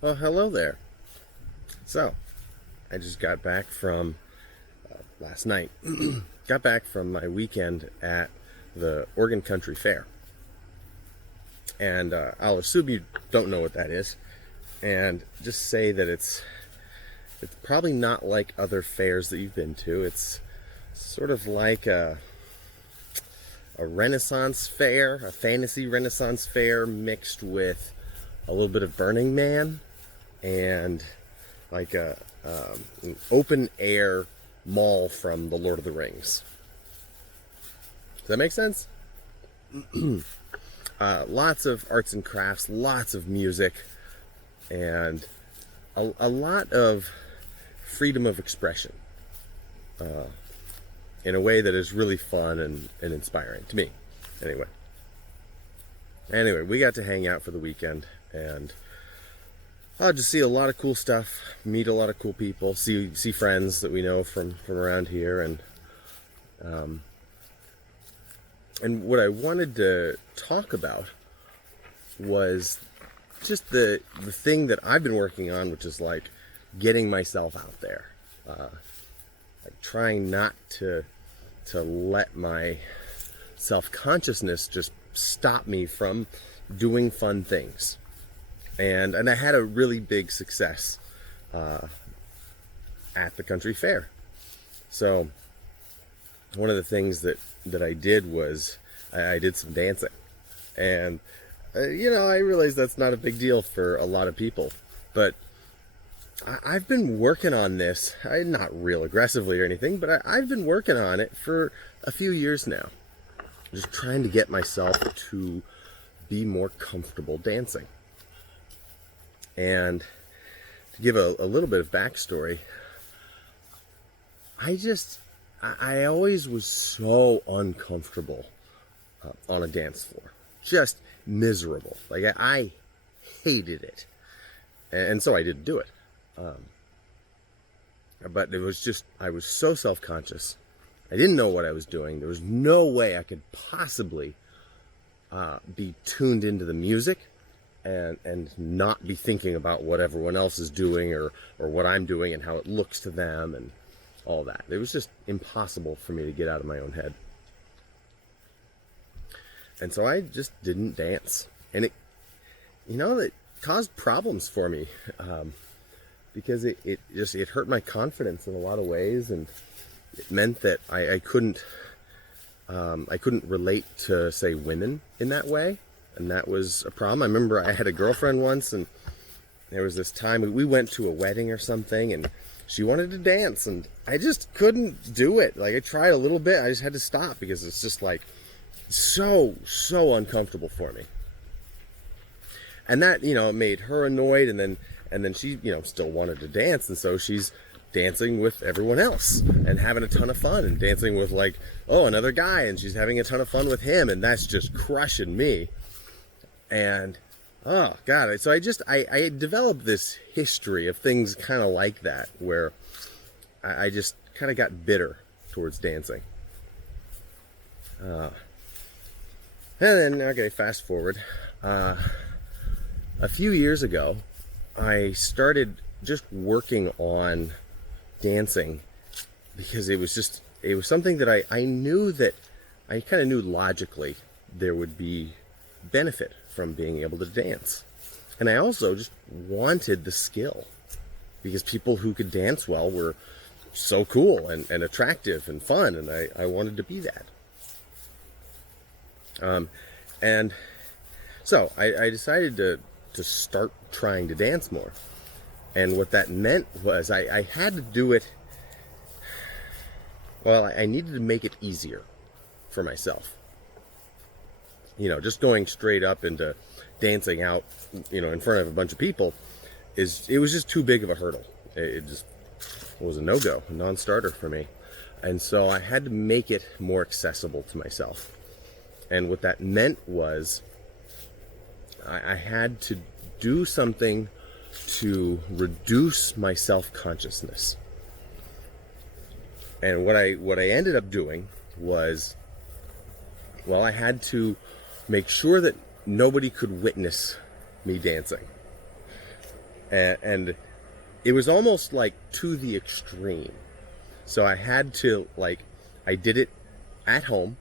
Well, hello there. So, I just got back from last night. Got back from my weekend at the Oregon Country Fair. And I'll assume you don't know what that is. And just say that it's probably not like other fairs that you've been to. It's sort of like a Renaissance fair, a fantasy Renaissance fair mixed with a little bit of Burning Man and like an open air mall from the Lord of the Rings. Does that make sense? Lots of arts and crafts, lots of music, and a lot of freedom of expression in a way that is really fun and inspiring to me. Anyway, we got to hang out for the weekend, and I'll just see a lot of cool stuff, meet a lot of cool people, see friends that we know from around here, and what I wanted to talk about was just the thing that I've been working on, which is like getting myself out there, like trying not to let my self-consciousness just stop me from doing fun things. And I had a really big success at the country fair. So one of the things that I did was I did some dancing. And, I realize that's not a big deal for a lot of people. But I've been working on this, not real aggressively or anything, but I've been working on it for a few years now. Just trying to get myself to be more comfortable dancing. And to give a little bit of backstory, I always was so uncomfortable on a dance floor. Just miserable. Like, I hated it. And so I didn't do it. But it was just, I was so self-conscious. I didn't know what I was doing. There was no way I could possibly be tuned into the music and not be thinking about what everyone else is doing or what I'm doing and how it looks to them and all that. It was just impossible for me to get out of my own head. And so I just didn't dance. And it caused problems for me because it hurt my confidence in a lot of ways, and it meant that I couldn't relate to, say, women in that way. And that was a problem. I remember I had a girlfriend once, and there was this time we went to a wedding or something, and she wanted to dance, and I just couldn't do it. Like, I tried a little bit, I just had to stop because it's just like so uncomfortable for me. And that, it made her annoyed, and then she, still wanted to dance, and so she's dancing with everyone else and having a ton of fun and dancing with, like, another guy, and she's having a ton of fun with him, and that's just crushing me. And oh god, so I developed this history of things kind of like that, where I just kind of got bitter towards dancing. And then, okay, fast forward, a few years ago I started just working on dancing because it was something that I knew that I kind of knew logically there would be benefit from being able to dance. And I also just wanted the skill because people who could dance well were so cool and attractive and fun, and I wanted to be that. And so I decided to start trying to dance more. And what that meant was I had to do it, well, I needed to make it easier for myself. Just going straight up into dancing out, in front of a bunch of people, it was just too big of a hurdle. It just was a no-go, a non-starter for me. And so I had to make it more accessible to myself. And what that meant was I had to do something to reduce my self-consciousness. And what I ended up doing was, well, I had to make sure that nobody could witness me dancing. and it was almost like to the extreme. So I had to, like, I did it at home.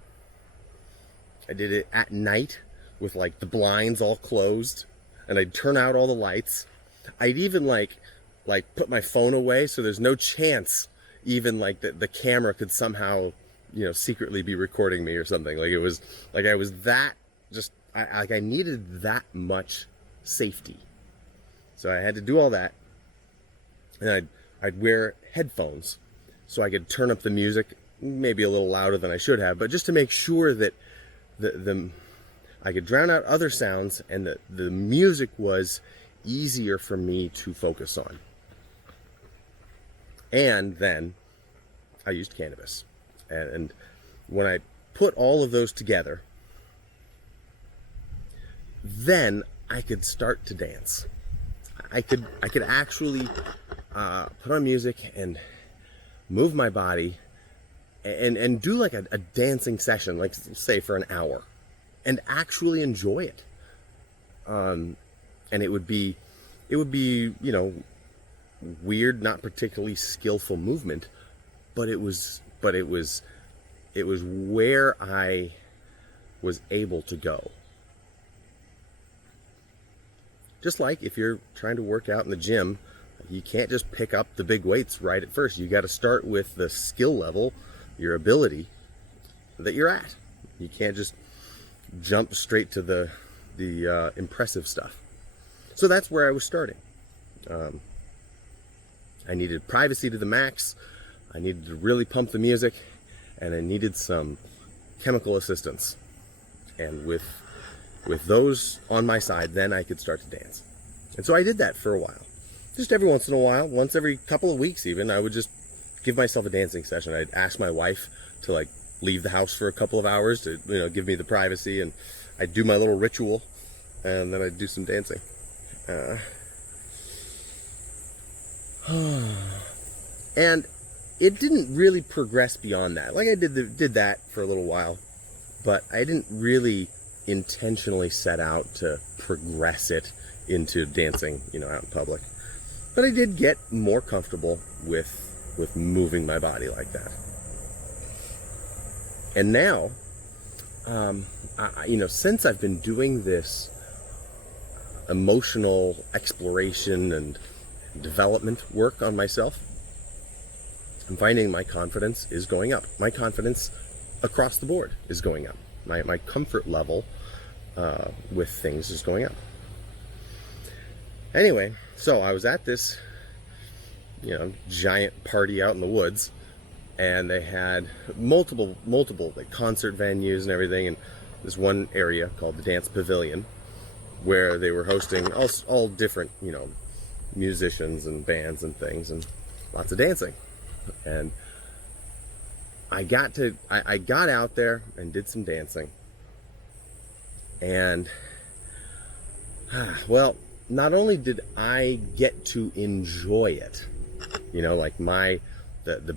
I did it at night with like the blinds all closed, and I'd turn out all the lights. I'd even like put my phone away so there's no chance even like the camera could somehow, you know, secretly be recording me or something. Like, it was like I was that just I needed that much safety. So I had to do all that. And I'd wear headphones so I could turn up the music maybe a little louder than I should have, but just to make sure that I could drown out other sounds and that the music was easier for me to focus on. And then I used cannabis. And when I put all of those together, then I could start to dance. I could actually put on music and move my body and do like a dancing session, like say for an hour, and actually enjoy it. And it would be, you know, weird, not particularly skillful movement, but it was where I was able to go. Just like if you're trying to work out in the gym, you can't just pick up the big weights right at first. You got to start with the skill level, your ability that you're at. You can't just jump straight to the impressive stuff. So that's where I was starting. I needed privacy to the max. I needed to really pump the music, and I needed some chemical assistance. And with those on my side, then I could start to dance. And so I did that for a while. Just every once in a while, once every couple of weeks even, I would just give myself a dancing session. I'd ask my wife to like leave the house for a couple of hours to, you know, give me the privacy, and I'd do my little ritual, and then I'd do some dancing. And it didn't really progress beyond that. Like, I did that for a little while, but I didn't really intentionally set out to progress it into dancing, you know, out in public. But I did get more comfortable with moving my body like that. And now, you know, since I've been doing this emotional exploration and development work on myself, I'm finding my confidence is going up. My confidence across the board is going up. My comfort level with things is going up. Anyway, so I was at this, you know, giant party out in the woods, and they had multiple like concert venues and everything, and this one area called the Dance Pavilion, where they were hosting all different, you know, musicians and bands and things, and lots of dancing. And I got out there and did some dancing, and well, not only did I get to enjoy it, you know, like the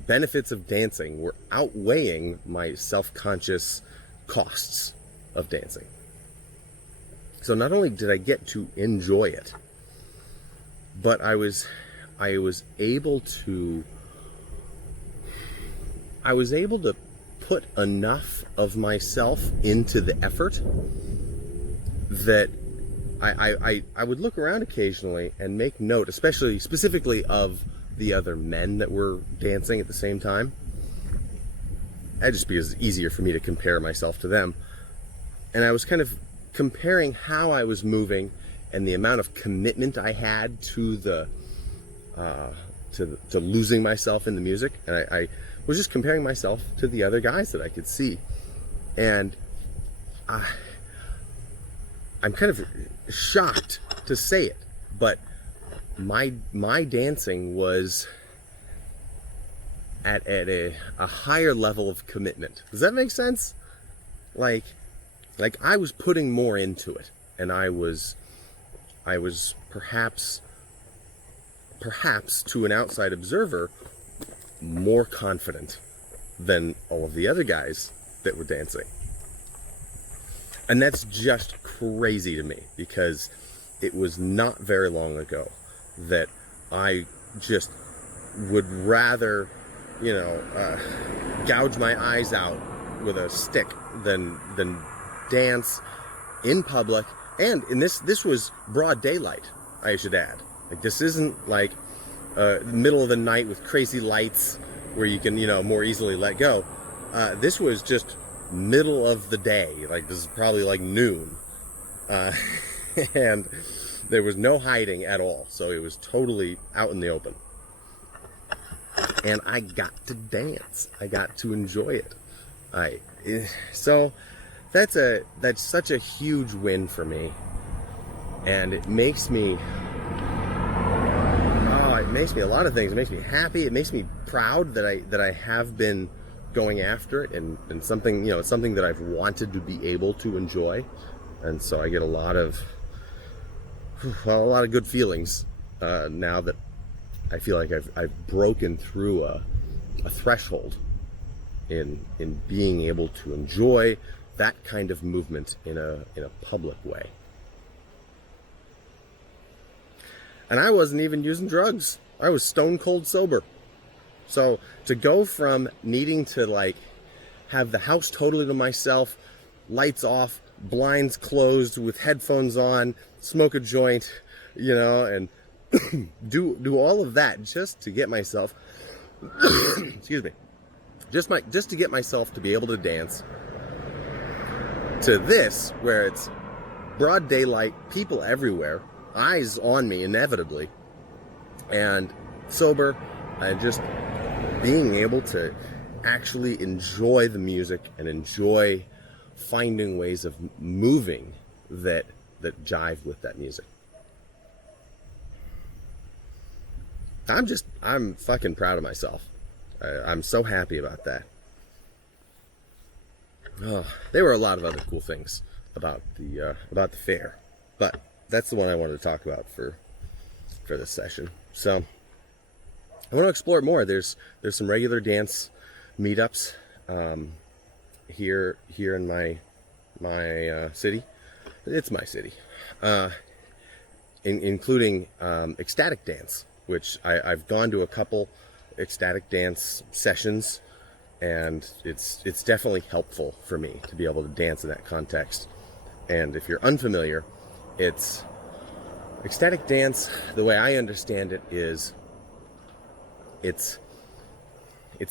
benefits of dancing were outweighing my self-conscious costs of dancing. So not only did I get to enjoy it, but I was able to put enough of myself into the effort that I would look around occasionally and make note, specifically of the other men that were dancing at the same time. That'd just be easier for me to compare myself to them. And I was kind of comparing how I was moving and the amount of commitment I had to to losing myself in the music. And I was just comparing myself to the other guys that I could see. And I'm kind of shocked to say it, but my dancing was at a higher level of commitment. Does that make sense? Like I was putting more into it, and I was perhaps to an outside observer more confident than all of the other guys that were dancing. And that's just crazy to me, because it was not very long ago that I just would rather, gouge my eyes out with a stick than dance in public. And in this was broad daylight, I should add. Like, this isn't like middle of the night with crazy lights where you can, more easily let go. This was just middle of the day. Like, this is probably like noon. And there was no hiding at all. So it was totally out in the open. And I got to dance. I got to enjoy it. So that's such a huge win for me. And it makes me a lot of things. It makes me happy. It makes me proud that I have been going after it, and something, it's something that I've wanted to be able to enjoy. And so I get a lot of good feelings now that I feel like I've broken through a threshold in being able to enjoy that kind of movement in a public way. And I wasn't even using drugs. I was stone cold sober. So to go from needing to like have the house totally to myself, lights off, blinds closed, with headphones on, smoke a joint, and do all of that just to get myself excuse me, just to get myself to be able to dance, to this where it's broad daylight, people everywhere, eyes on me inevitably, and sober, and just being able to actually enjoy the music and enjoy finding ways of moving that jive with that music. I'm fucking proud of myself. I'm so happy about that. Oh, there were a lot of other cool things about the fair, but that's the one I wanted to talk about for this session. So I want to explore more. There's some regular dance meetups here in my city. It's my city, including ecstatic dance, which I've gone to a couple ecstatic dance sessions, and it's definitely helpful for me to be able to dance in that context. And if you're unfamiliar, it's ecstatic dance. The way I understand it is, it's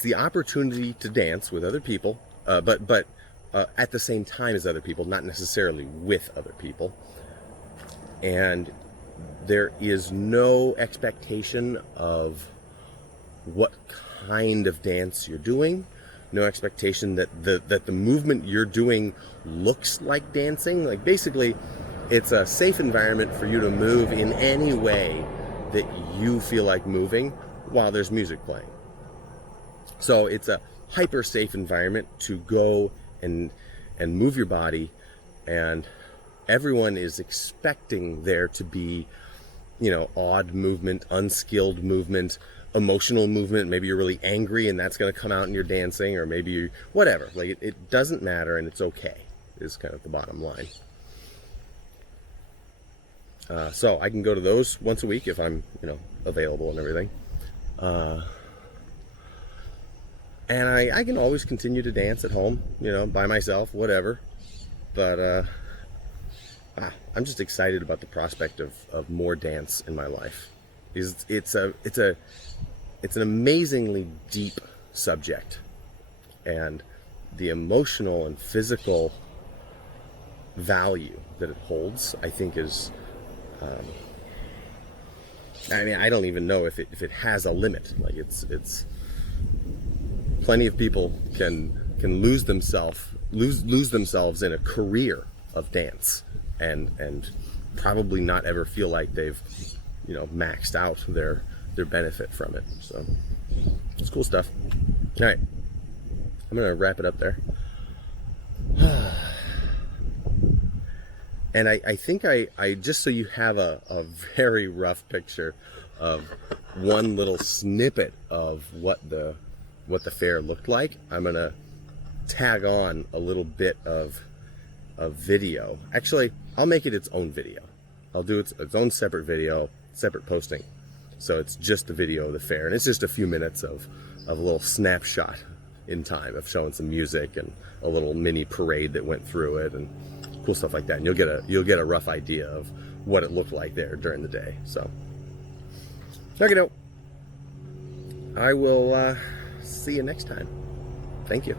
the opportunity to dance with other people, but at the same time as other people, not necessarily with other people. And there is no expectation of what kind of dance you're doing. No expectation that the movement you're doing looks like dancing. Like, basically, it's a safe environment for you to move in any way that you feel like moving while there's music playing. So it's a hyper safe environment to go and move your body, and everyone is expecting there to be, odd movement, unskilled movement, emotional movement. Maybe you're really angry and that's going to come out in your dancing, or maybe you, whatever. Like, it doesn't matter, and it's okay, is kind of the bottom line. So I can go to those once a week if I'm, available and everything. And I can always continue to dance at home, by myself, whatever. But I'm just excited about the prospect of more dance in my life. It's an amazingly deep subject, and the emotional and physical value that it holds, I think, is. I don't even know if it has a limit. Like, it's plenty of people can lose themselves in a career of dance, and probably not ever feel like they've maxed out their benefit from it. So it's cool stuff. All right, I'm gonna wrap it up there. And I think I just so you have a very rough picture of one little snippet of what the fair looked like, I'm gonna tag on a little bit of video. Actually, I'll make it its own video. I'll do its own separate video, separate posting So it's just a video of the fair, and it's just a few minutes of a little snapshot in time of showing some music and a little mini parade that went through it and cool stuff like that. And you'll get a rough idea of what it looked like there during the day. So, check it out. I will see you next time. Thank you.